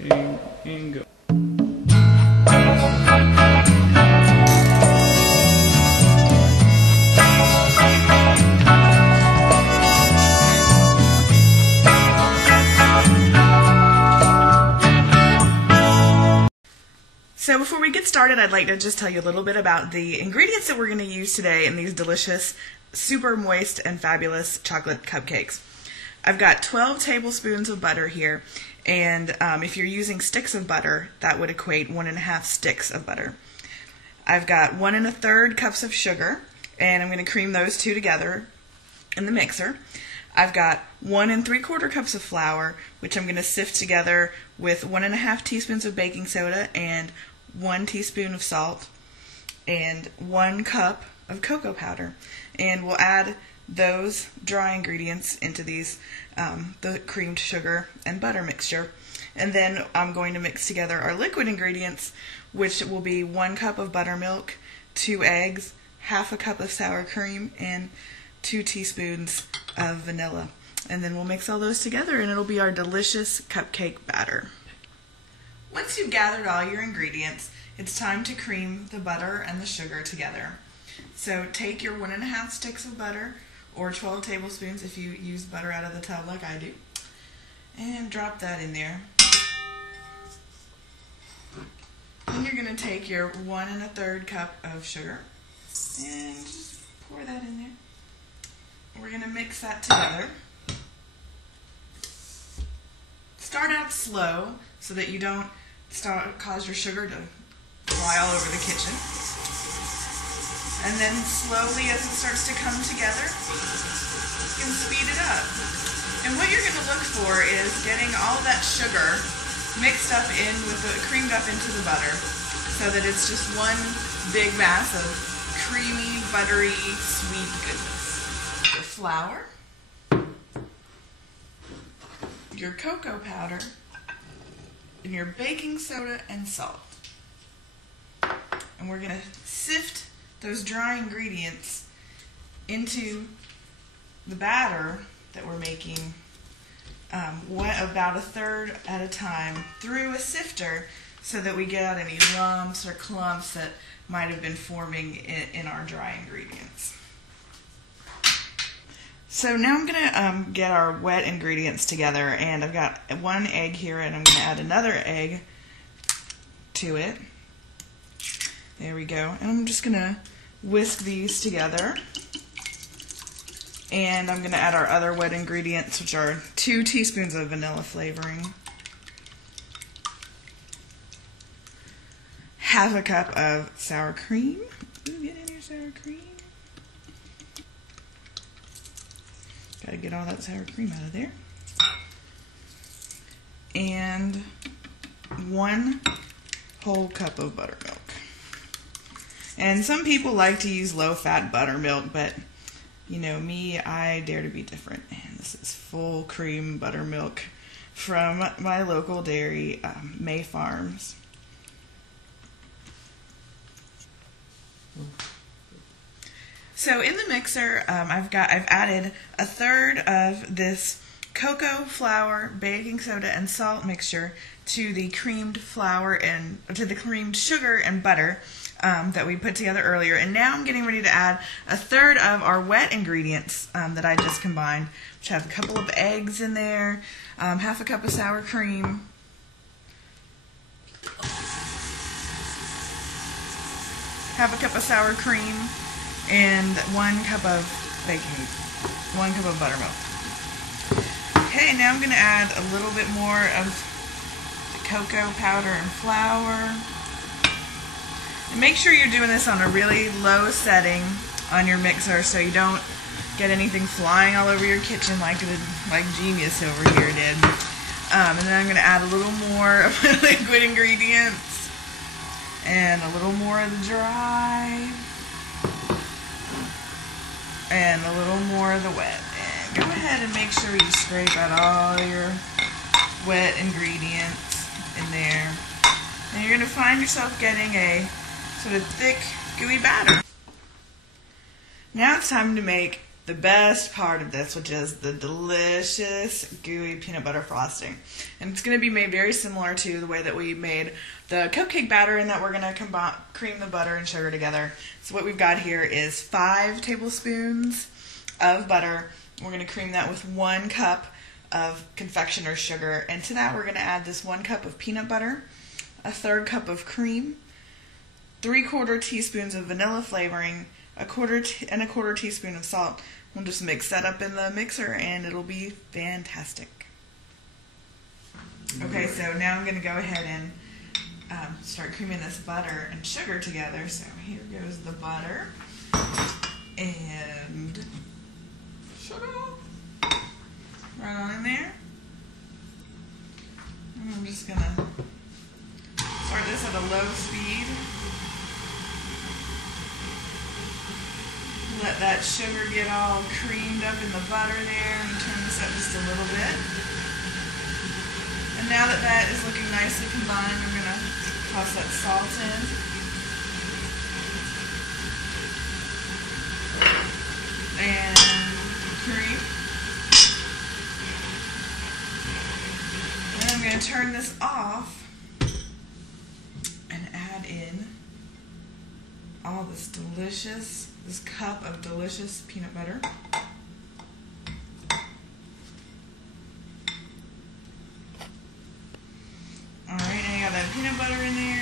and go. So before we get started, I'd like to just tell you a little bit about the ingredients that we're going to use today in these delicious, super moist and fabulous chocolate cupcakes. I've got 12 tablespoons of butter here, and if you're using sticks of butter, that would equate 1½ sticks of butter. I've got 1 1/3 cups of sugar, and I'm going to cream those two together in the mixer. I've got 1 3/4 cups of flour, which I'm going to sift together with 1½ teaspoons of baking soda and 1 teaspoon of salt and 1 cup of cocoa powder. And we'll add those dry ingredients into these, the creamed sugar and butter mixture. And then I'm going to mix together our liquid ingredients, which will be 1 cup of buttermilk, 2 eggs, ½ a cup of sour cream, and 2 teaspoons of vanilla. And then we'll mix all those together and it'll be our delicious cupcake batter. Once you've gathered all your ingredients, it's time to cream the butter and the sugar together. So take your 1½ sticks of butter, or 12 tablespoons if you use butter out of the tub like I do, and drop that in there. Then you're going to take your 1 1/3 cup of sugar and just pour that in there. We're going to mix that together. Start out slow so that you don't cause your sugar to fly all over the kitchen. And then slowly, as it starts to come together, you can speed it up. And what you're going to look for is getting all that sugar mixed up in with the creamed up into the butter, so that it's just one big mass of creamy, buttery, sweet goodness. Your flour, your cocoa powder, and your baking soda and salt. And we're going to sift those dry ingredients into the batter that we're making, about 1/3 at a time through a sifter, so that we get out any lumps or clumps that might have been forming in our dry ingredients. So now I'm going to get our wet ingredients together, and I've got 1 egg here, and I'm going to add another egg to it. There we go. And I'm just going to whisk these together. And I'm going to add our other wet ingredients, which are 2 teaspoons of vanilla flavoring, ½ a cup of sour cream. Ooh, get in your sour cream. Got to get all that sour cream out of there. And 1 whole cup of buttermilk. And some people like to use low-fat buttermilk, but you know me, I dare to be different. And this is full cream buttermilk from my local dairy, May Farms. So in the mixer, I've added 1/3 of this cocoa, flour, baking soda, and salt mixture to the creamed flour and to the creamed sugar and butter that we put together earlier. And now I'm getting ready to add 1/3 of our wet ingredients that I just combined, which have a couple of eggs in there, ½ a cup of sour cream, ½ a cup of sour cream, and 1 cup of buttermilk. Okay, now I'm going to add a little bit more of the cocoa powder and flour. And make sure you're doing this on a really low setting on your mixer so you don't get anything flying all over your kitchen like Genius over here did. And then I'm going to add a little more of my liquid ingredients and a little more of the dry and a little more of the wet. And go ahead and make sure you scrape out all your wet ingredients in there. And you're going to find yourself getting a sort of thick, gooey batter. Now it's time to make the best part of this, which is the delicious gooey peanut butter frosting. And it's going to be made very similar to the way that we made the cupcake batter, in that we're going to cream the butter and sugar together. So what we've got here is 5 tablespoons of butter. We're going to cream that with 1 cup of confectioner's sugar, and to that we're going to add this 1 cup of peanut butter, a 1/3 cup of cream, 3/4 teaspoons of vanilla flavoring, a quarter teaspoon of salt. We'll just mix that up in the mixer and it'll be fantastic. Okay, so now I'm going to go ahead and start creaming this butter and sugar together. So here goes the butter and sugar right on in there. And I'm just going to start this at a low speed. Let that sugar get all creamed up in the butter there, and turn this up just a little bit. And now that that is looking nicely combined, we're going to toss that salt in. And cream. And I'm going to turn this off and add in all this cup of delicious peanut butter. Alright, and I got that peanut butter in there.